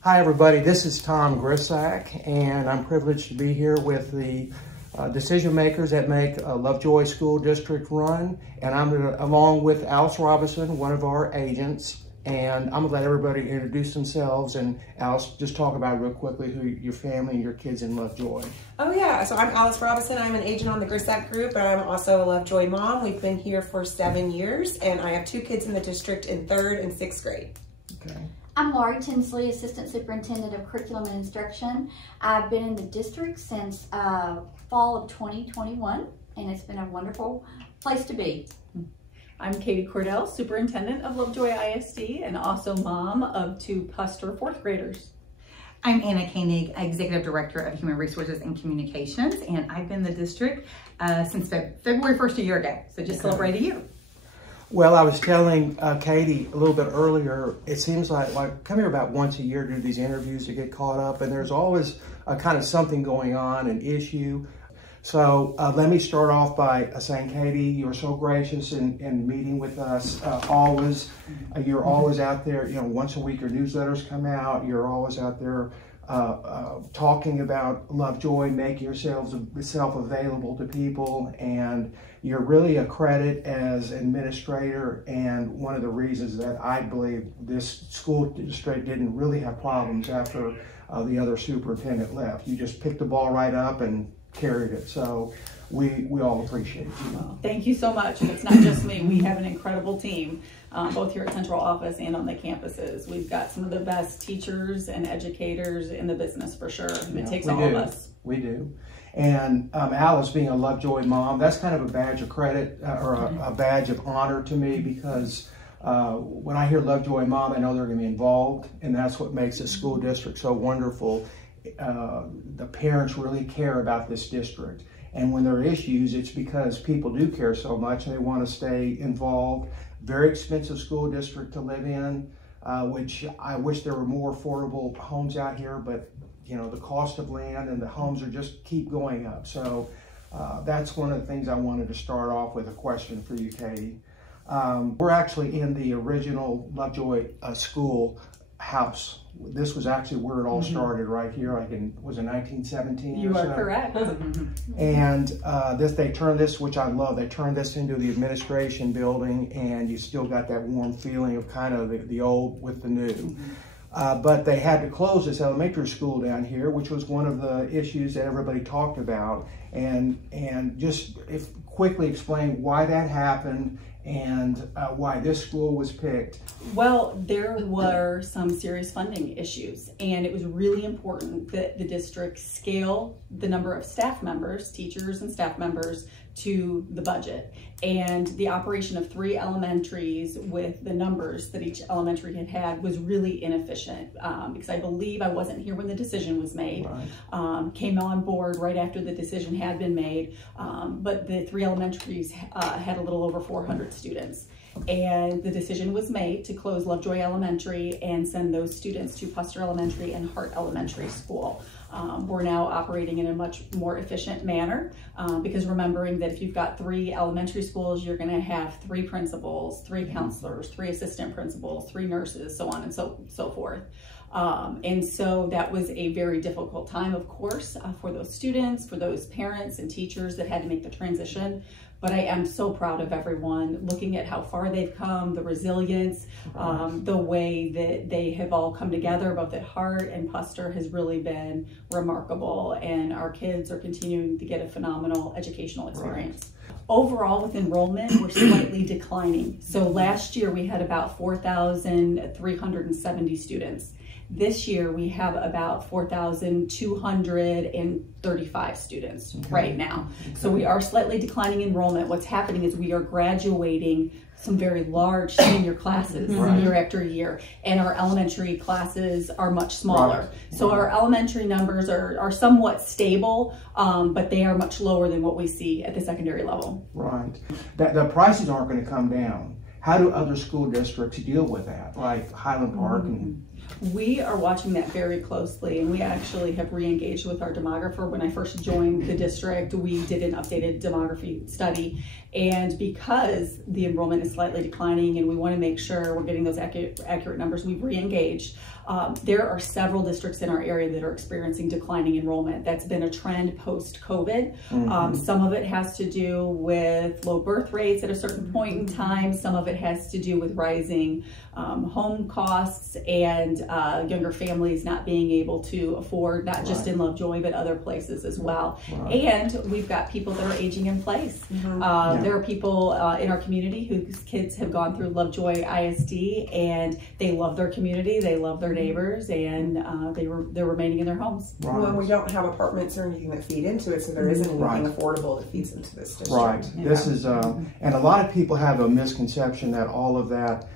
Hi everybody, this is Tom Grisak, and I'm privileged to be here with the decision makers that make Lovejoy School District run, and I'm along with Alice Robinson, one of our agents, and I'm gonna let everybody introduce themselves, and Alice, just talk about real quickly who your family and your kids in Lovejoy. Oh yeah, so I'm Alice Robinson. I'm an agent on the Grisak group, and I'm also a Lovejoy mom. We've been here for 7 years, and I have 2 kids in the district in 3rd and 6th grade. Okay. I'm Laurie Tinsley, Assistant Superintendent of Curriculum and Instruction. I've been in the district since fall of 2021, and it's been a wonderful place to be. I'm Katie Kordel, Superintendent of Lovejoy ISD and also mom of 2 Puster 4th graders. I'm Anna Koenig, Executive Director of Human Resources and Communications, and I've been in the district since February 1st a year ago, so just celebrate a year. Well, I was telling Katie a little bit earlier, it seems like I come here about once a year to do these interviews to get caught up, and there's always a kind of something going on, an issue. So let me start off by saying, Katie, you're so gracious in meeting with us always. You're always out there, you know, once a week your newsletters come out. You're always out there talking about Lovejoy, making yourself available to people, and you're really a credit as administrator, and one of the reasons that I believe this school district didn't really have problems after the other superintendent left. You just picked the ball right up and carried it. So we all appreciate you. Well, thank you so much. And it's not just me. We have an incredible team, both here at Central Office and on the campuses. We've got some of the best teachers and educators in the business for sure. And it takes all of us. We do. And Alice, being a Lovejoy mom, that's kind of a badge of credit or a badge of honor to me, because when I hear Lovejoy Mom, I know they're going to be involved, and that's what makes this school district so wonderful. The parents really care about this district, and when there are issues, it's because people do care so much and they want to stay involved. Very expensive school district to live in, which I wish there were more affordable homes out here, but you know, the cost of land and the homes are just keep going up. So that's one of the things I wanted to start off with a question for you, Katie. We're actually in the original Lovejoy school house. This was actually where it all started, right here. Was it 1917? You are correct. And they turned this, which I love, they turned this into the administration building, and you still got that warm feeling of kind of the old with the new. But they had to close this elementary school down here, which was one of the issues that everybody talked about, and just quickly explain why that happened and why this school was picked. Well, there were some serious funding issues, and it was really important that the district scale the number of staff members, teachers and staff members, to the budget. And the operation of 3 elementaries with the numbers that each elementary had was really inefficient, because I believe I wasn't here when the decision was made. Right. Came on board right after the decision had been made, but the 3 elementaries had a little over 400 students. And the decision was made to close Lovejoy Elementary and send those students to Puster Elementary and Hart Elementary School. We're now operating in a much more efficient manner, because remembering that if you've got 3 elementary schools, you're going to have 3 principals, 3 counselors, 3 assistant principals, 3 nurses, so on and so forth. And so that was a very difficult time, of course, for those students, for those parents and teachers that had to make the transition. But I am so proud of everyone, looking at how far they've come, the resilience, the way that they have all come together, both at Hart and Puster, has really been remarkable. And our kids are continuing to get a phenomenal educational experience. Right. Overall, with enrollment, we're slightly declining. So last year we had about 4,370 students. This year we have about 4,235 students right now. So we are slightly declining enrollment. What's happening is we are graduating some very large senior classes year after year, and our elementary classes are much smaller. So our elementary numbers are somewhat stable, but they are much lower than what we see at the secondary level. Right. The prices aren't going to come down. How do other school districts deal with that, like Highland Park? And We are watching that very closely, and we actually have re-engaged with our demographer. When I first joined the district, we did an updated demography study, and because the enrollment is slightly declining and we want to make sure we're getting those accurate numbers, we've re-engaged. There are several districts in our area that are experiencing declining enrollment. That's been a trend post-COVID. Some of it has to do with low birth rates at a certain point in time. Some of it has to do with rising home costs and younger families not being able to afford, not just in Lovejoy, but other places as well. And we've got people that are aging in place. There are people in our community whose kids have gone through Lovejoy ISD, and they love their community, they love their neighbors, and they're remaining in their homes. Well, and we don't have apartments or anything that feed into it, so there isn't anything affordable that feeds into this district. This is, and a lot of people have a misconception that all of that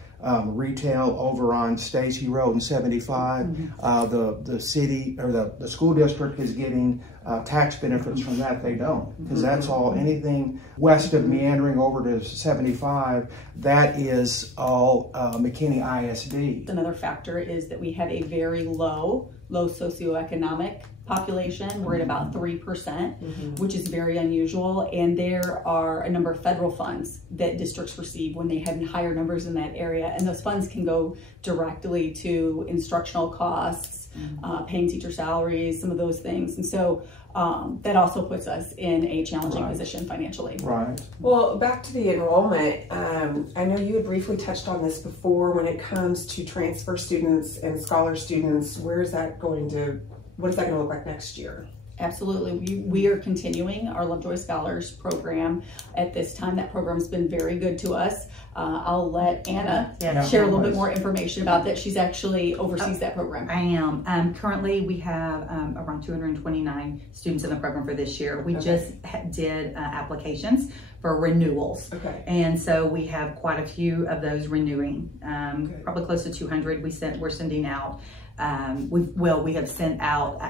retail over on Stacy Road and 75, the city or the school district is getting tax benefits from that. They don't, because that's all, anything west of meandering over to 75, that is all McKinney ISD. Another factor is that we have a very low socio-economic population. We're at about 3%, which is very unusual. And there are a number of federal funds that districts receive when they have higher numbers in that area. And those funds can go directly to instructional costs, paying teacher salaries, some of those things. And so that also puts us in a challenging position financially. Well, back to the enrollment, I know you had briefly touched on this before. When it comes to transfer students and scholar students, what is that going to look like next year? Absolutely. We are continuing our Lovejoy Scholars program at this time. That program's been very good to us. I'll let Anna share a little bit more information about that. She's actually oversees that program. I am. Currently, we have around 229 students in the program for this year. We just did applications for renewals. And so we have quite a few of those renewing, probably close to 200 we're sending out. We have sent out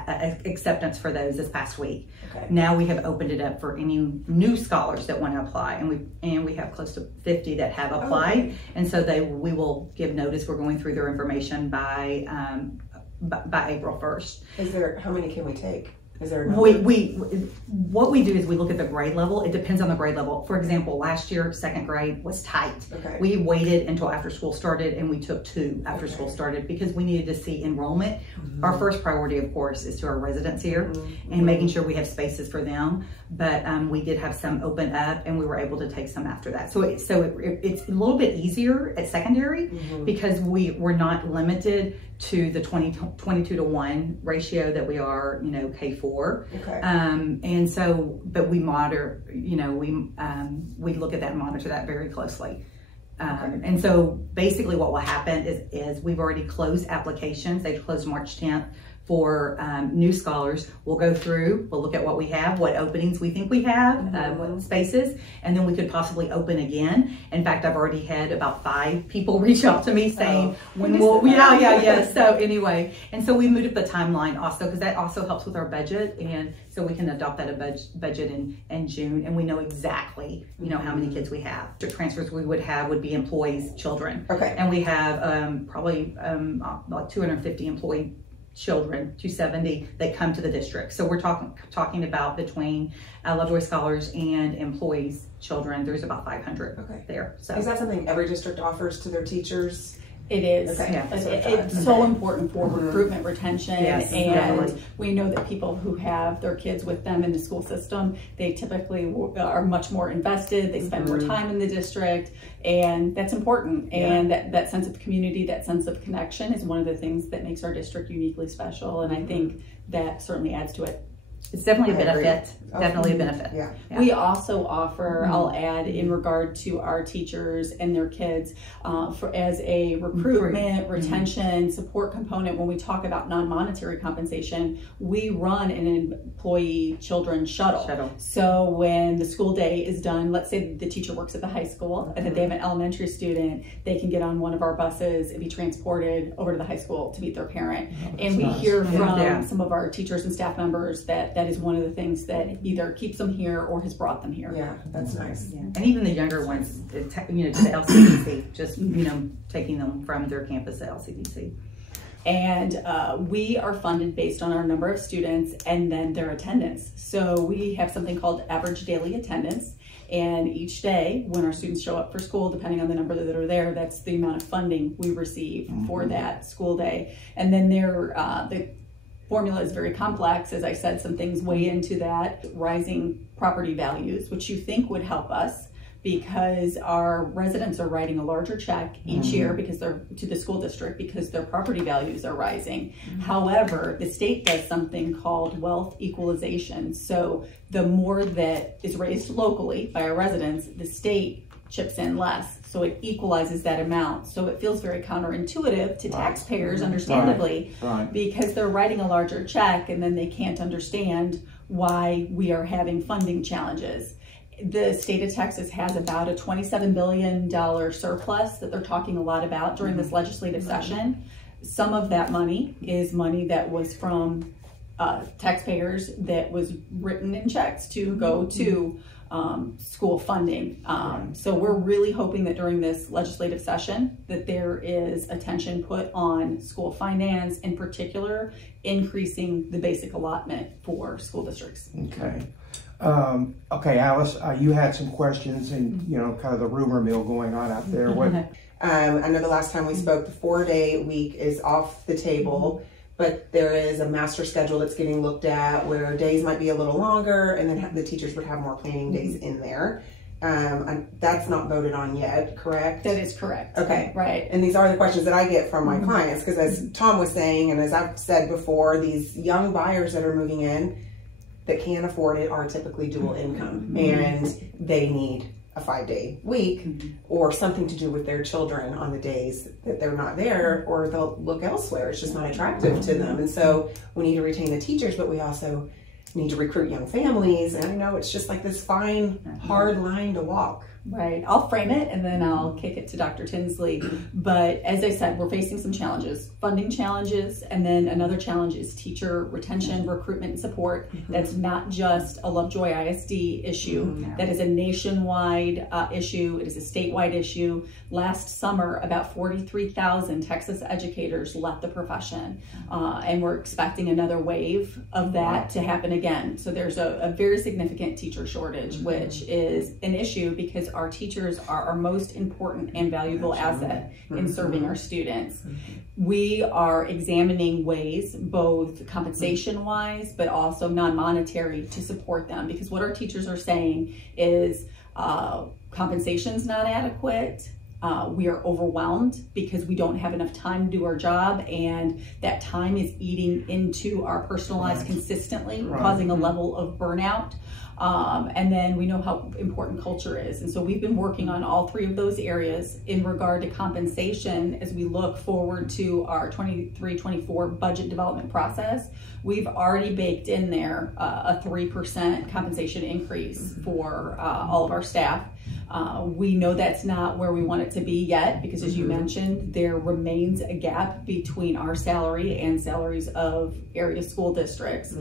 acceptance for those this past week. Now we have opened it up for any new scholars that want to apply, and we have close to 50 that have applied, and so we will give notice. We're going through their information by April 1st. How many can we take? Is there what we do is we look at the grade level. It depends on the grade level. For example, last year, second grade was tight. We waited until after school started, and we took 2 after school started because we needed to see enrollment. Our first priority, of course, is to our residents here and making sure we have spaces for them. But we did have some open up, and we were able to take some after that. So it's a little bit easier at secondary because we're not limited to the 22-to-1 ratio that we are, K4. And so, but we monitor, we look at that and monitor that very closely. And so basically what will happen is we've already closed applications. They've closed March 10th for new scholars. We'll go through, we'll look at what we have, what openings we think we have, what spaces, and then we could possibly open again. In fact, I've already had about 5 people reach out to me saying, So anyway, and so we moved up the timeline also, because that also helps with our budget, and so we can adopt that budget in June, and we know exactly, how many kids we have. The transfers we would have would be employees' children. And we have probably like 250 employee children, 270 that come to the district. So we're talking about between Lovejoy Scholars and employees' children, there's about 500 there. So is that something every district offers to their teachers? It is. It's so important for recruitment, retention, and we know that people who have their kids with them in the school system, they typically are much more invested, they spend more time in the district, and that's important. And that sense of community, that sense of connection is one of the things that makes our district uniquely special, and I think that certainly adds to it. It's definitely a benefit. Definitely a benefit. We also offer, I'll add, in regard to our teachers and their kids, as a recruitment, retention, support component, when we talk about non-monetary compensation, we run an employee children shuttle. So when the school day is done, let's say the teacher works at the high school and that they have an elementary student, they can get on one of our buses and be transported over to the high school to meet their parent. And we hear from some of our teachers and staff members that is one of the things that either keeps them here or has brought them here. That's nice. And even the younger ones, to the LCDC, just taking them from their campus to LCDC. And we are funded based on our number of students and then their attendance. So we have something called average daily attendance. And each day when our students show up for school, depending on the number that are there, that's the amount of funding we receive for that school day. And then the formula is very complex. As I said, some things weigh into that. Rising property values, which you think would help us, because our residents are writing a larger check each year because they're to the school district because their property values are rising. However, the state does something called wealth equalization. So the more that is raised locally by our residents, the state chips in less. So it equalizes that amount. So it feels very counterintuitive to taxpayers, understandably, because they're writing a larger check and then they can't understand why we are having funding challenges. The state of Texas has about a $27 billion surplus that they're talking a lot about during this legislative session. Some of that money is money that was from taxpayers that was written in checks to go to school funding. So we're really hoping that during this legislative session that there is attention put on school finance, in particular, increasing the basic allotment for school districts. Okay. Okay, Alice, you had some questions and, kind of the rumor mill going on out there. What? I know the last time we spoke, the 4-day week is off the table, but there is a master schedule that's getting looked at where days might be a little longer and then the teachers would have more planning days in there. That's not voted on yet, correct? That is correct. Okay. Right. And these are the questions that I get from my clients, because as Tom was saying, and as I've said before, these young buyers that are moving in that can't afford it are typically dual income, and they need a 5-day week or something to do with their children on the days that they're not there, or they'll look elsewhere. It's just not attractive to them. And so we need to retain the teachers, but we also need to recruit young families. And I know it's just like this fine, hard line to walk. Right. I'll frame it and then I'll kick it to Dr. Tinsley. But as I said, we're facing some challenges, funding challenges, and then another challenge is teacher retention, recruitment, and support. That's not just a Lovejoy ISD issue. That is a nationwide issue. It is a statewide issue. Last summer, about 43,000 Texas educators left the profession, and we're expecting another wave of that to happen again. So there's a very significant teacher shortage, which is an issue because our teachers are our most important and valuable asset in serving our students. We are examining ways, both compensation-wise, but also non-monetary, to support them, because what our teachers are saying is compensation's not adequate. We are overwhelmed because we don't have enough time to do our job, and that time is eating into our personal lives consistently, causing a level of burnout. And then we know how important culture is. And so we've been working on all three of those areas in regard to compensation as we look forward to our 23-24 budget development process. We've already baked in there a 3% compensation increase for all of our staff. We know that's not where we want it to be yet, because as you mentioned, there remains a gap between our salary and salaries of area school districts.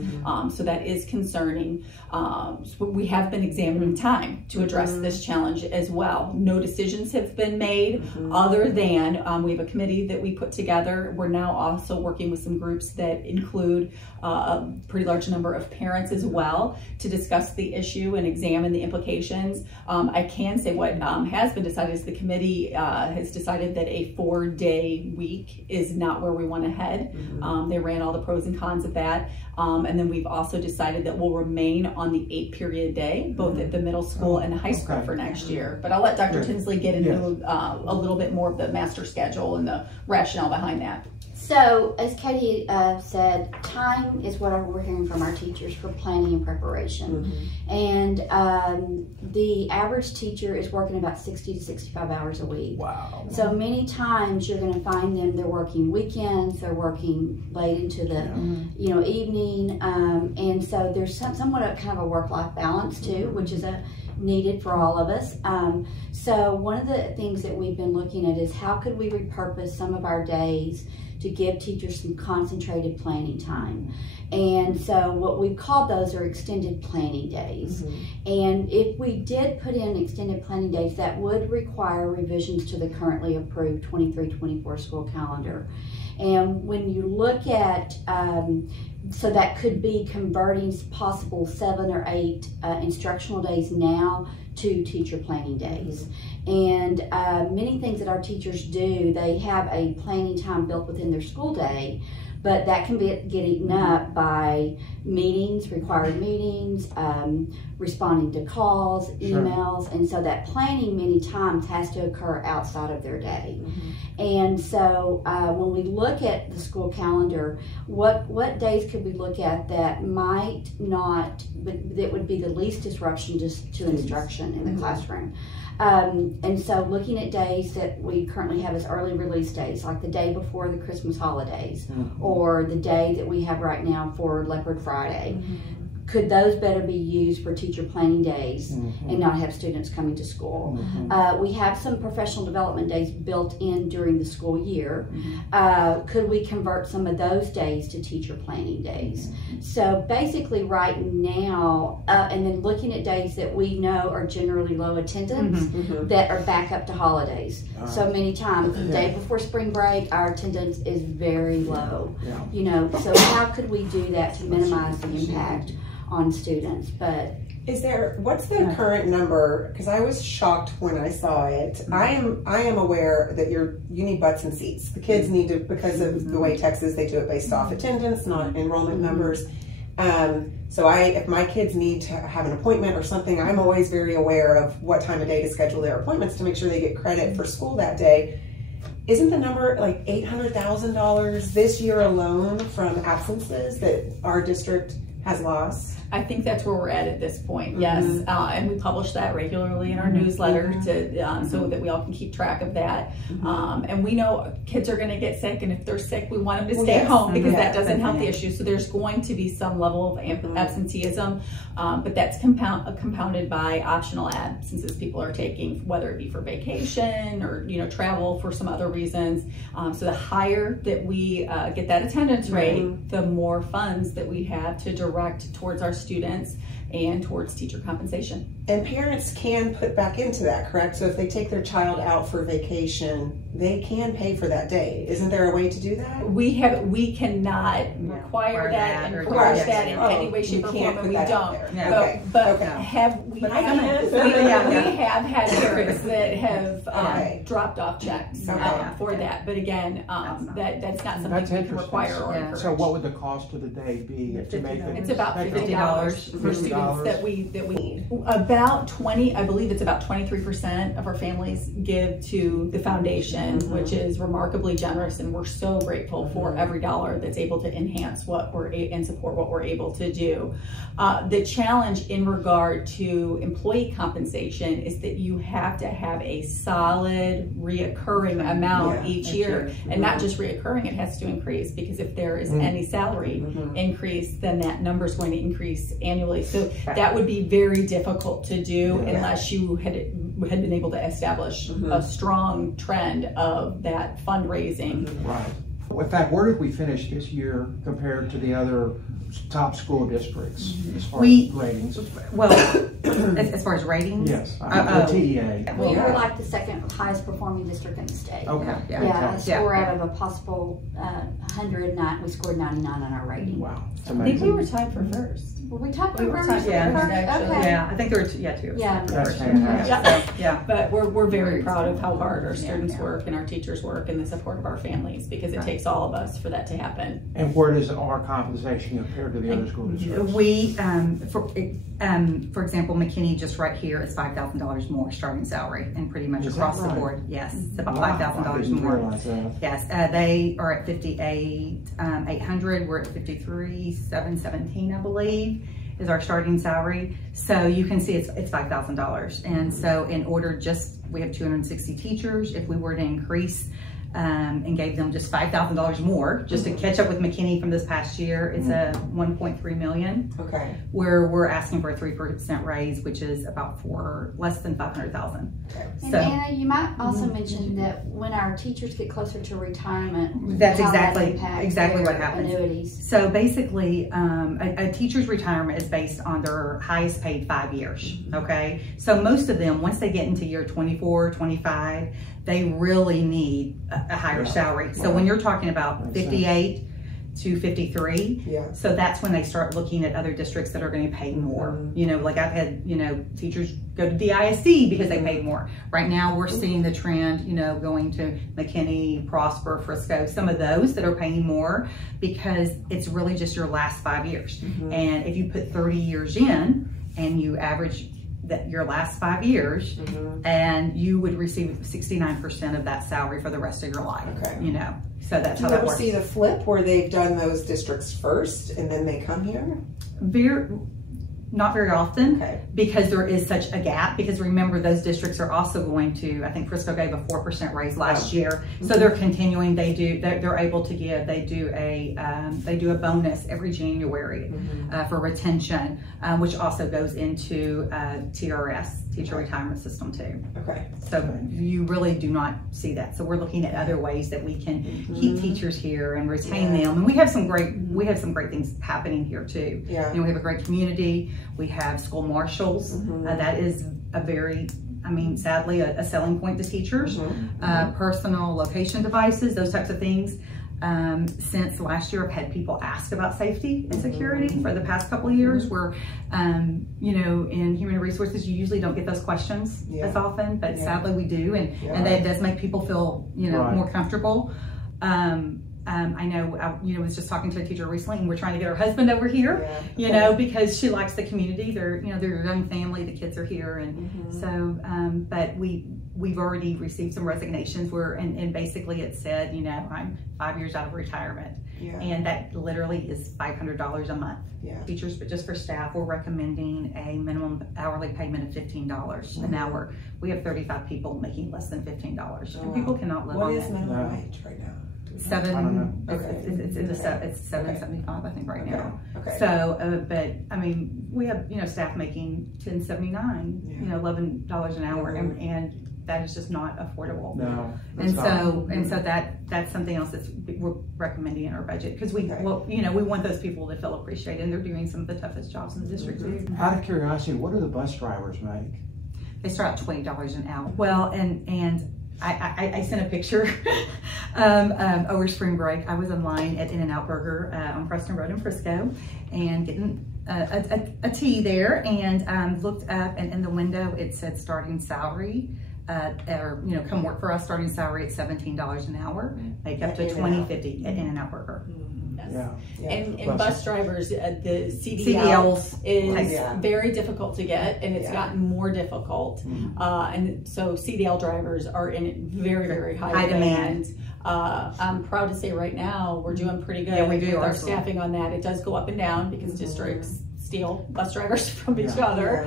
So that is concerning. So we have been examining time to address this challenge as well. No decisions have been made other than we have a committee that we put together. We're now also working with some groups that include a pretty large number of parents as well to discuss the issue and examine the implications. I can say what has been decided is the committee has decided that a 4-day week is not where we want to head. They ran all the pros and cons of that. And then we've also decided that we'll remain on the 8-period day, both at the middle school and the high school for next year. But I'll let Dr. Tinsley get into a little bit more of the master schedule and the rationale behind that. So, as Katie said, time is what we're hearing from our teachers for planning and preparation. And the average teacher is working about 60 to 65 hours a week. Wow. So many times you're going to find them, they're working weekends, they're working late into the evening. And so there's somewhat of kind of a work-life balance too, which is needed for all of us. So one of the things that we've been looking at is how could we repurpose some of our days to give teachers some concentrated planning time. And so what we've called those are extended planning days. And if we did put in extended planning days, that would require revisions to the currently approved 23-24 school calendar. And when you look at, so that could be converting possible 7 or 8 instructional days now to teacher planning days. And many things that our teachers do, they have a planning time built within their school day, but that can get eaten up by meetings, required meetings, responding to calls, emails, and so that planning many times has to occur outside of their day. And so when we look at the school calendar, what days could we look at that might not, but that would be the least disruption to instruction in the classroom? And so looking at days that we currently have as early release days, like the day before the Christmas holidays, or the day that we have right now for Leopard Friday. Could those better be used for teacher planning days and not have students coming to school? We have some professional development days built in during the school year. Could we convert some of those days to teacher planning days? So basically right now, and then looking at days that we know are generally low attendance that are back up to holidays. So many times, the day before spring break, our attendance is very low. You know, so how could we do that to minimize the impact on students? But what's the current number? Because I was shocked when I saw it. I am aware that you need butts and seats. The kids need to, because of the way Texas, they do it based off attendance, not enrollment numbers. So if my kids need to have an appointment or something, I'm always very aware of what time of day to schedule their appointments to make sure they get credit for school that day. Isn't the number like $800,000 this year alone from absences that our district has lost? I think that's where we're at this point, yes. And we publish that regularly in our newsletter to so that we all can keep track of that. And we know kids are going to get sick, and if they're sick, we want them to stay home because that doesn't help the issue. So there's going to be some level of absenteeism, but that's compounded by optional absences people are taking, whether it be for vacation or travel for some other reasons. So the higher that we get that attendance rate, the more funds that we have to direct towards our students and towards teacher compensation. And parents can put back into that, correct? So if they take their child out for vacation, they can pay for that day. Isn't there a way to do that? We cannot require that and encourage that in any way, shape, or form, and we don't. But we have had parents that have dropped off checks for that. But again, that's not something we can require or encourage. So what would the cost of the day be to make it? It's about $50 for students that we need. About 20, I believe it's about 23% of our families give to the foundation, which is remarkably generous, and we're so grateful for every dollar that's able to enhance and support what we're able to do. The challenge in regard to employee compensation is that you have to have a solid reoccurring amount each year, and not just reoccurring, it has to increase, because if there is any salary increase, then that number is going to increase annually. So that would be very difficult to do unless you had been able to establish a strong trend of that fundraising. Right. In fact, where did we finish this year compared to the other top school districts as far as ratings? Well, as far as ratings? Yes, the TEA. We were like the second highest performing district in the state. Okay. A score out of a possible 109, we scored 99 on our rating. Wow. I think we were tied for first. Were we tied for first? Actually. Yeah, I think there were two. Yeah. That's fantastic. But we're very proud of how hard our students work and our teachers work and the support of our families, because it takes all of us for that to happen. And where does our compensation compare to the other school districts? We, for example, McKinney just right here is $5,000 more starting salary, and pretty much across the board. Yes, it's about $5,000 more. Yes, they are at $58,800. We're at $53,717, I believe, is our starting salary. So you can see it's $5,000. And so in order, we have 260 teachers. If we were to increase and gave them just $5,000 more just to catch up with McKinney from this past year. It's a $1.3 million. Okay. Where we're asking for a 3% raise, which is about less than $500,000. Okay. And So Anna, you might also mention that when our teachers get closer to retirement, that's how that exactly impacts what their happens. Annuities. So basically, a teacher's retirement is based on their highest paid 5 years, okay? So most of them, once they get into year 24, 25, they really need a higher salary. So when you're talking about 58 to 53, so that's when they start looking at other districts that are going to pay more. You know, like I've had, you know, teachers go to the ISD because they paid more. Right now we're seeing the trend, you know, going to McKinney, Prosper, Frisco, some of those that are paying more because it's really just your last 5 years. And if you put 30 years in and you average that your last 5 years, and you would receive 69% of that salary for the rest of your life. Okay. You know, so that's Do how you that ever works. see the flip where they've done those districts first and then they come here? Not very often, Okay. because there is such a gap. Because remember, those districts are also going to, I think Frisco gave a 4% raise last year, so they're continuing. They're able to give. They do a bonus every January for retention, which also goes into TRS, Teacher Retirement System too. Okay. So you really do not see that. So we're looking at other ways that we can keep teachers here and retain them. And we have some great things happening here too. Yeah. You know, we have a great community. We have school marshals. That is a very, I mean, sadly, a selling point to teachers. Personal location devices, those types of things. Since last year, I've had people ask about safety and security for the past couple of years where, you know, in human resources, you usually don't get those questions as often, but sadly we do. And that does make people feel, you know, more comfortable. I know, I was just talking to a teacher recently, and we're trying to get her husband over here, you know, because she likes the community. They're a young family, the kids are here. And so, but we've already received some resignations where, and basically it said, you know, I'm 5 years out of retirement. And that literally is $500 a month. Teachers, but just for staff, we're recommending a minimum hourly payment of $15 an hour. We have 35 people making less than $15, and people cannot live on that. What is minimum wage right now? It's $7.75, I think, right now. Okay. So, but I mean, we have, you know, staff making $10.79, you know, $11 an hour, and that is just not affordable. No. And so that's something else we're recommending in our budget, because well, you know, we want those people to feel appreciated, and they're doing some of the toughest jobs in the district too. Out of curiosity, what do the bus drivers make? They start at $20 an hour. Well, and I sent a picture over spring break. I was in line at In-N-Out Burger on Preston Road in Frisco, and getting a tea there, and looked up, and in the window it said starting salary, or, you know, come work for us, starting salary at $17 an hour, make up to $20.50 at In-N-Out Burger. And bus drivers, the CDLs is very difficult to get, and it's gotten more difficult. And so CDL drivers are in very, very high demand. I'm proud to say right now we're doing pretty good with our staffing on that. It does go up and down because districts steal bus drivers from each other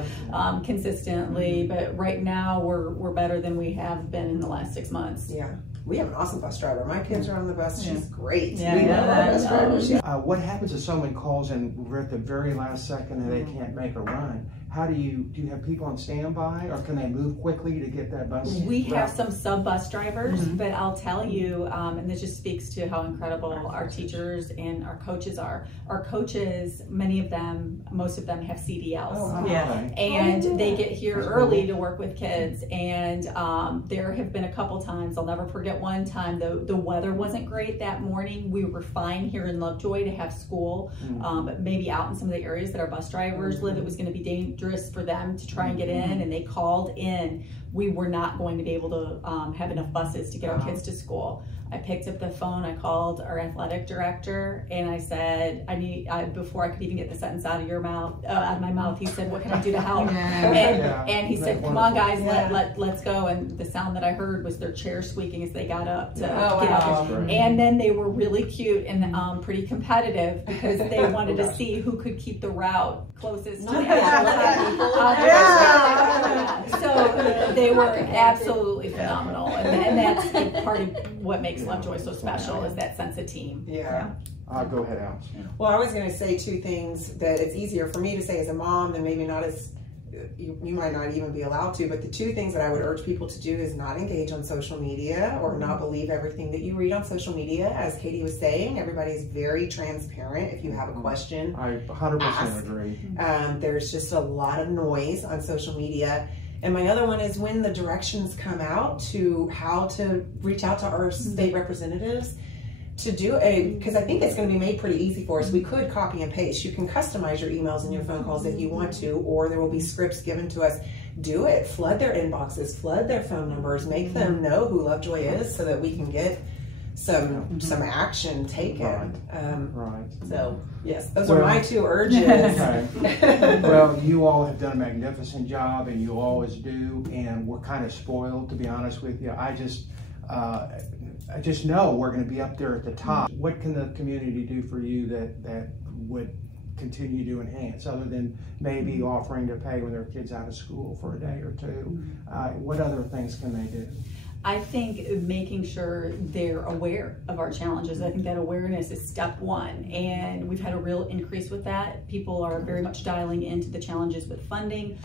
consistently, but right now we're better than we have been in the last 6 months. We have an awesome bus driver. My kids are on the bus. She's great. Yeah, we love our bus drivers. What happens if someone calls in at the very last second and they can't make a run? How do you have people on standby, or can they move quickly to get that bus? We have some sub bus drivers, but I'll tell you, and this just speaks to how incredible our teachers and our coaches are. Our coaches, most of them have CDLs. And they get here early to work with kids. And there have been a couple times, I'll never forget one time, the weather wasn't great that morning. We were fine here in Lovejoy to have school, but maybe out in some of the areas that our bus drivers live, it was going to be dangerous for them to try and get in, and they called in. We were not going to be able to have enough buses to get our kids to school. I picked up the phone, I called our athletic director, and I said, before I could even get the sentence out of my mouth, he said, what can I do to help? And he said, come on guys, let's go. And the sound that I heard was their chair squeaking as they got up to get up. And then they were really cute and pretty competitive, because they wanted to see who could keep the route closest to the So they were absolutely phenomenal, and that's part of what makes Lovejoy so special is that sense of team. Yeah. Go ahead, Alice. Well, I was going to say two things that it's easier for me to say as a mom, and maybe not as you might not even be allowed to, but the two things that I would urge people to do is not engage on social media or not believe everything that you read on social media. As Katie was saying, everybody's very transparent. If you have a question, I 100% agree. There's just a lot of noise on social media. And my other one is when the directions come out to how to reach out to our state representatives to do because I think it's going to be made pretty easy for us. We could copy and paste. You can customize your emails and your phone calls if you want to, or there will be scripts given to us. Do it. Flood their inboxes, flood their phone numbers, make them know who Lovejoy is so that we can get some action taken. Right. So yes, those are my two urges. Well, you all have done a magnificent job, and you always do, and we're kind of spoiled, to be honest with you. I just know we're going to be up there at the top. What can the community do for you that would continue to enhance, other than maybe offering to pay when their kid's out of school for a day or two? What other things can they do? I think making sure they're aware of our challenges. I think that awareness is step one, and we've had a real increase with that. People are very much dialing into the challenges with funding.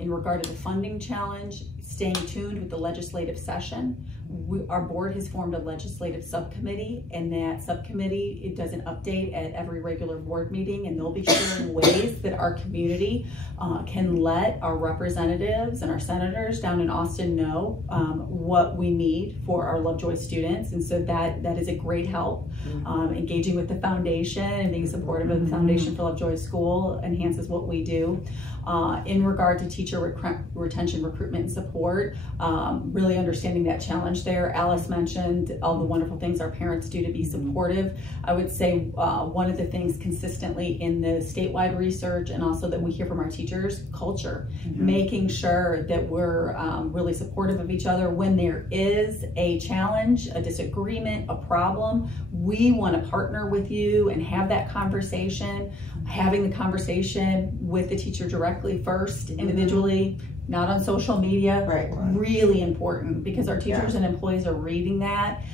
In regard to the funding challenge, staying tuned with the legislative session. Our board has formed a legislative subcommittee, and that subcommittee, it does an update at every regular board meeting, and they'll be sharing ways that our community can let our representatives and our senators down in Austin know what we need for our Lovejoy students. And so that is a great help. Engaging with the foundation and being supportive of the Foundation for Lovejoy School enhances what we do. In regard to teacher retention, recruitment, and support, really understanding that challenge there. Alice mentioned all the wonderful things our parents do to be supportive. I would say one of the things consistently in the statewide research, and also that we hear from our teachers, culture. Making sure that we're really supportive of each other. When there is a challenge, a disagreement, a problem, we want to partner with you and have that conversation. Having the conversation with the teacher directly first, individually, not on social media, really important, because our teachers and employees are reading that.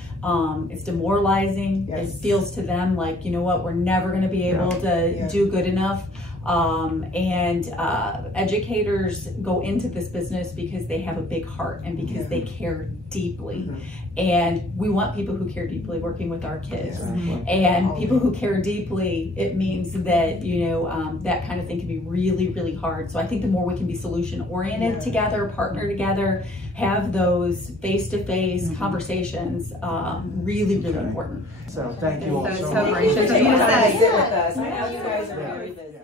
It's demoralizing. It feels to them like, you know what, we're never going to be able to do good enough. Educators go into this business because they have a big heart and because they care deeply. And we want people who care deeply working with our kids. And people who care deeply, it means that, you know, that kind of thing can be really, really hard. So I think the more we can be solution oriented together, partner together, have those face-to-face conversations, really, really important. So thank you all so much. Thank you for taking the time to sit with us. I know you guys are very busy.